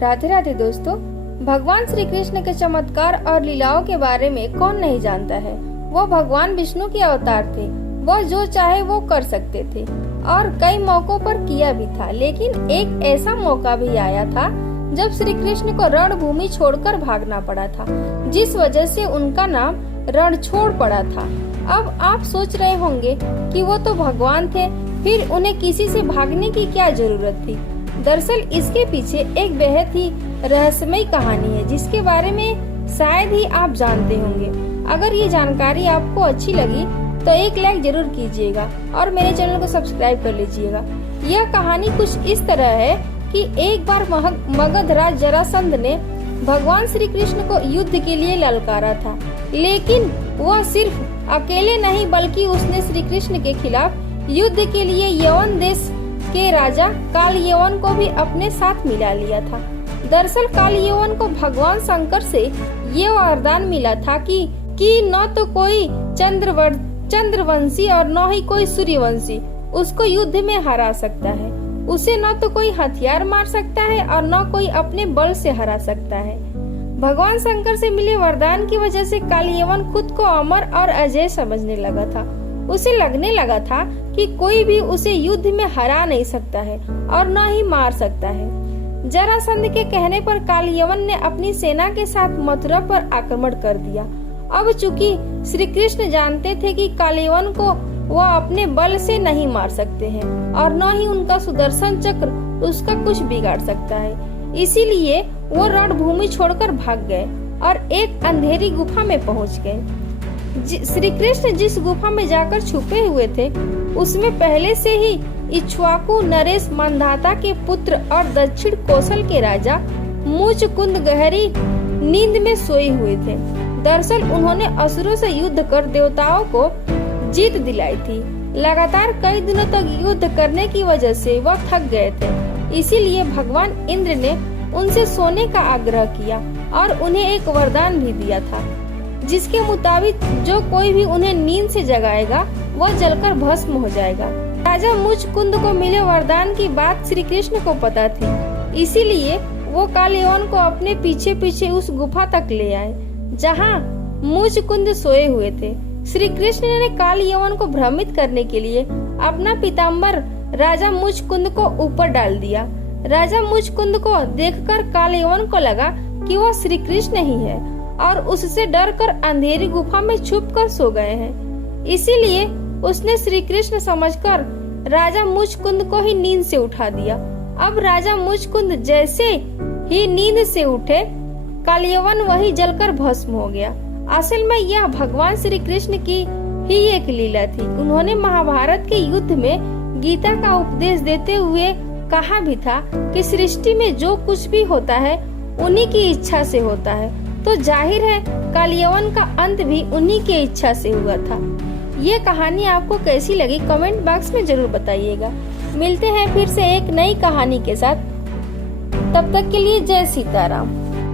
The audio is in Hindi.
राधे राधे दोस्तों, भगवान श्री कृष्ण के चमत्कार और लीलाओं के बारे में कौन नहीं जानता है। वो भगवान विष्णु के अवतार थे। वह जो चाहे वो कर सकते थे और कई मौकों पर किया भी था। लेकिन एक ऐसा मौका भी आया था जब श्री कृष्ण को रणभूमि छोड़कर भागना पड़ा था, जिस वजह से उनका नाम रणछोड़ पड़ा था। अब आप सोच रहे होंगे कि वो तो भगवान थे, फिर उन्हें किसी से भागने की क्या जरूरत थी। दरअसल इसके पीछे एक बेहद ही रहस्यमयी कहानी है, जिसके बारे में शायद ही आप जानते होंगे। अगर ये जानकारी आपको अच्छी लगी तो एक लाइक जरूर कीजिएगा और मेरे चैनल को सब्सक्राइब कर लीजिएगा। यह कहानी कुछ इस तरह है कि एक बार मगध राज जरासंध ने भगवान श्री कृष्ण को युद्ध के लिए ललकारा था, लेकिन वह सिर्फ अकेले नहीं बल्कि उसने श्री कृष्ण के खिलाफ युद्ध के लिए यवन देश के राजा कालयवन को भी अपने साथ मिला लिया था। दरअसल कालयवन को भगवान शंकर से ये वरदान मिला था कि न तो कोई चंद्रवंशी और न ही कोई सूर्यवंशी उसको युद्ध में हरा सकता है। उसे न तो कोई हथियार मार सकता है और न कोई अपने बल से हरा सकता है। भगवान शंकर से मिले वरदान की वजह से कालयवन खुद को अमर और अजय समझने लगा था। उसे लगने लगा था कि कोई भी उसे युद्ध में हरा नहीं सकता है और न ही मार सकता है। जरासंध के कहने पर कालयवन ने अपनी सेना के साथ मथुरा पर आक्रमण कर दिया। अब चूंकि श्री कृष्ण जानते थे कि कालयवन को वह अपने बल से नहीं मार सकते हैं और न ही उनका सुदर्शन चक्र उसका कुछ बिगाड़ सकता है, इसीलिए वो रणभूमि छोड़कर भाग गए और एक अंधेरी गुफा में पहुंच गए। श्री कृष्ण जिस गुफा में जाकर छुपे हुए थे, उसमें पहले से ही इक्ष्वाकु नरेश मंधाता के पुत्र और दक्षिण कौशल के राजा मुचकुंद गहरी नींद में सोए हुए थे। दरअसल उन्होंने असुरों से युद्ध कर देवताओं को जीत दिलाई थी। लगातार कई दिनों तक युद्ध करने की वजह से वह थक गए थे, इसीलिए भगवान इंद्र ने उनसे सोने का आग्रह किया और उन्हें एक वरदान भी दिया था, जिसके मुताबिक जो कोई भी उन्हें नींद से जगाएगा वह जलकर भस्म हो जाएगा। राजा मुचकुंद को मिले वरदान की बात श्री कृष्ण को पता थी, इसीलिए वो कालयवन को अपने पीछे पीछे उस गुफा तक ले आए जहाँ मुचकुंद सोए हुए थे। श्री कृष्ण ने कालयवन को भ्रमित करने के लिए अपना पीताम्बर राजा मुचकुंद को ऊपर डाल दिया। राजा मुचकुंद को देखकर कालयवन को लगा कि वह श्री कृष्ण ही है और उससे डरकर अंधेरी गुफा में छुपकर सो गए हैं। इसीलिए उसने श्री कृष्ण समझकर राजा मुचकुंद को ही नींद से उठा दिया। अब राजा मुचकुंद जैसे ही नींद से उठे, कालयवन वही जलकर भस्म हो गया। असल में यह भगवान श्री कृष्ण की ही एक लीला थी। उन्होंने महाभारत के युद्ध में गीता का उपदेश देते हुए कहा भी था कि सृष्टि में जो कुछ भी होता है उन्हीं की इच्छा से होता है, तो जाहिर है कालयवन का अंत भी उन्हीं की इच्छा से हुआ था। ये कहानी आपको कैसी लगी कमेंट बॉक्स में जरूर बताइएगा। मिलते हैं फिर से एक नई कहानी के साथ, तब तक के लिए जय सीताराम।